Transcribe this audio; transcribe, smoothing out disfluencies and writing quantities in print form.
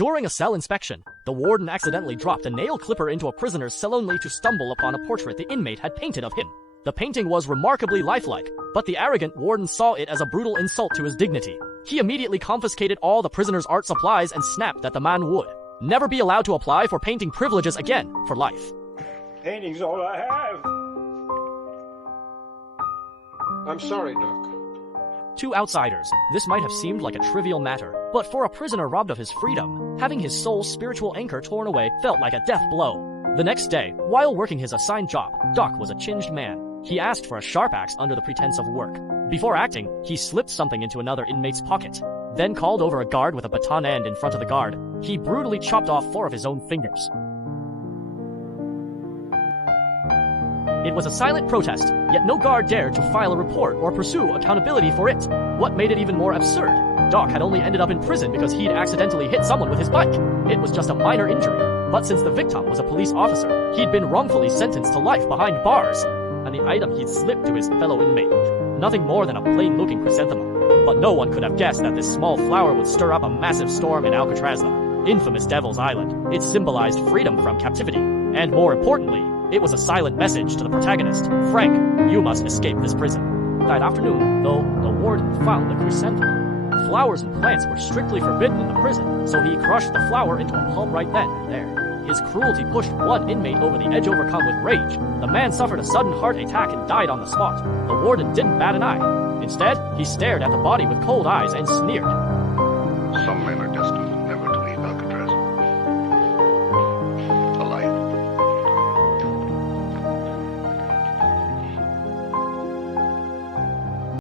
During a cell inspection, the warden accidentally dropped a nail clipper into a prisoner's cell only to stumble upon a portrait the inmate had painted of him. The painting was remarkably lifelike, but the arrogant warden saw it as a brutal insult to his dignity. He immediately confiscated all the prisoner's art supplies and snapped that the man would never be allowed to apply for painting privileges again for life. Painting's all I have. I'm sorry, Doc. To outsiders, this might have seemed like a trivial matter, but for a prisoner robbed of his freedom, having his soul's spiritual anchor torn away felt like a death blow. The next day, while working his assigned job, Doc was a changed man. He asked for a sharp axe under the pretense of work. Before acting, he slipped something into another inmate's pocket, then called over a guard with a baton end in front of the guard. He brutally chopped off 4 of his own fingers. It was a silent protest, yet no guard dared to file a report or pursue accountability for it. What made it even more absurd? Doc had only ended up in prison because he'd accidentally hit someone with his bike. It was just a minor injury, but since the victim was a police officer, he'd been wrongfully sentenced to life behind bars, and the item he'd slipped to his fellow inmate, nothing more than a plain-looking chrysanthemum. But no one could have guessed that this small flower would stir up a massive storm in Alcatraz, the infamous Devil's Island. It symbolized freedom from captivity, and more importantly, it was a silent message to the protagonist. Frank, you must escape this prison. That afternoon, though, the warden found the chrysanthemum. Flowers and plants were strictly forbidden in the prison, so he crushed the flower into a pulp right then and there. His cruelty pushed one inmate over the edge. Overcome with rage, the man suffered a sudden heart attack and died on the spot. The warden didn't bat an eye. Instead, he stared at the body with cold eyes and sneered. Some men